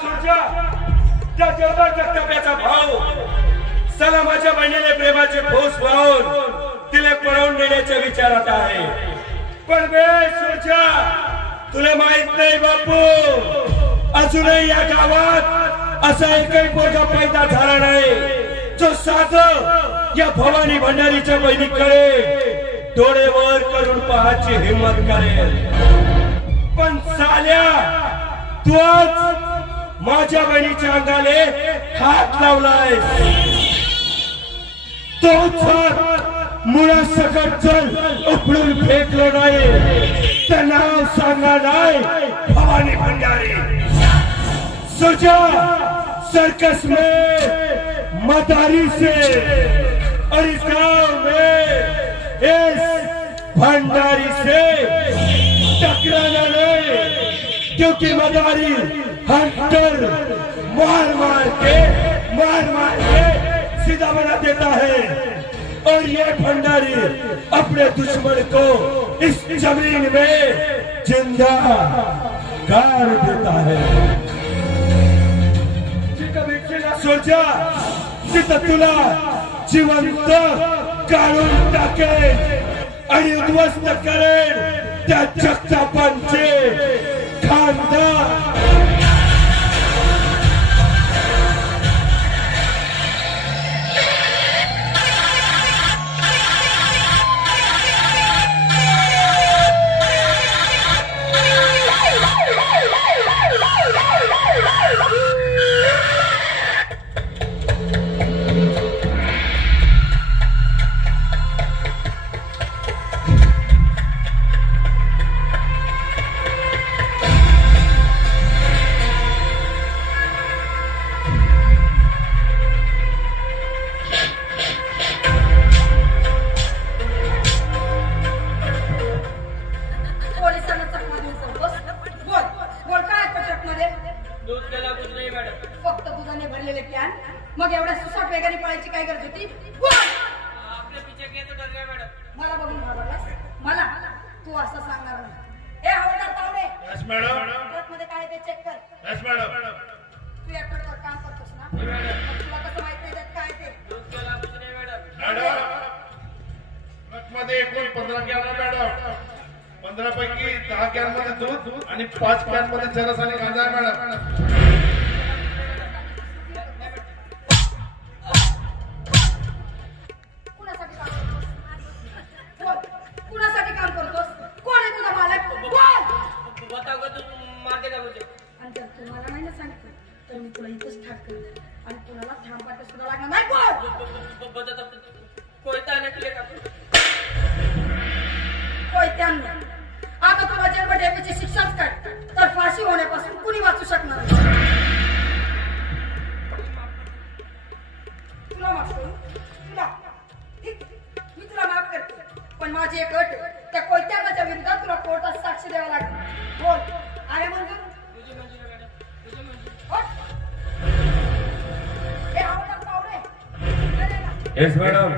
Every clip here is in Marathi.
सुरजा त्या देवदार जगताप्याचा भाऊ सलामाच्या बहिणीने प्रेमाचे ठोस वाहून तिला पळवून नेण्याच्या विचारात आहे. पण बे सुरजा तुला माहित नाही बापू, अजूनही या गावात असा एकही पोरगा पैदा झाला नाही जो साधं या भवानी भंडारीच्या बहिणीकडे डोळे वर करून पाहायची हिम्मत करेल. पण साल्या तू आज माझ्या बहिणीच्या अंगाले हात लावलाय. तो मुळा सकट चल उखडून फेकलो नाही तर नाव सांगा नाही भवानी भंडारी. सुजा सर्कस में मदारी से और इस गांव में इस भंडारी से टकराना नहीं, क्योंकि मदारी हंटर मार मार के सीधा बना देता है और ये भंडारी अपने दुश्मन को इस जमीन में जिंदा गाड़ देता है. सोचा तिथं तुला जिवंत काढून टाकेल आणि उद्ध्वस्त करेल त्या जगतापांचे खानदान. मग एवढ्या सुसाट वेगाने पळायची काय गरज होती? आपल्या पीछे के तो डर गया मॅडम. मला बघून घाबरलास? मला तू असं सांगणार नाही. ए हवलदार तावडे, यस मॅडम. ट्रकमध्ये काय ते चेक कर. Yes madam. तू या ट्रकवर काम करतोस ना? मग तुला कसं माहित नाही त्यात काय ते? दूध केला कुछ नाही मॅडम. मॅडम ट्रकमध्ये एकूण 15 कॅन आहे मॅडम. 15 पैकी 10 कॅन मध्ये दूध आणि 5 कॅन मध्ये चरस आणि कांदा आहे मॅडम. कुणासाठी काम करतोस? कोण आहे तुझा मालक? कोण? बताओ तू मार देगा मुझे. आणि जर तू मला नाही ना सांगितलं तर मी तुला इथंच ठाक करेन आणि कुणाला थांबायला सुद्धा लागणार नाही. कोण? बता कोयता नकले का कोयत्यांना आता तुला जन्मठेपेची शिक्षाच काढ तर फाशी होण्यापासून कुणी वाचू शकणार नाही. तुला माफ करू? तुला ठीक, मी तुला माफ करते. पण माझी एक अट, त्या कोयत्यांच्या विरोधात तुला कोर्टात साक्ष द्यावा लागेल. बोल, आहे मंजूर? मुझे मंजूर है मॅडम. मुझे मंजूर. हट. हे आवडतात पावडे. Yes madam.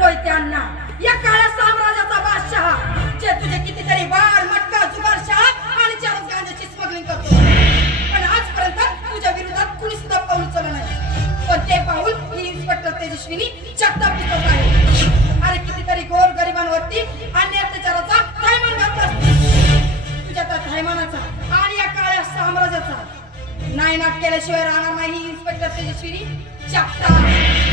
कोयत्यांना या काळ्या साम्राज्याचा बादशाह जे तुझे कितीतरी बार मटका जुगारशाह आणि चारच गांजाची स्मगलिंग करतो. पण आजपर्यंत तुझ्या विरोधात कुणी सुद्धा पाऊल उचललं नाही. पण ते पाऊल ही इन्स्पेक्टर तेजस्विनी जगताप उचलत आहे. आणि कितीतरी गोर गरिबांवरती अन्य अत्याचाराचा थैमान घातला. तुझ्या त्या थैमानाचा आणि या काळ्या साम्राज्याचा नायनाट केल्याशिवाय राहणार नाही इन्स्पेक्टर तेजस्विनी जगताप.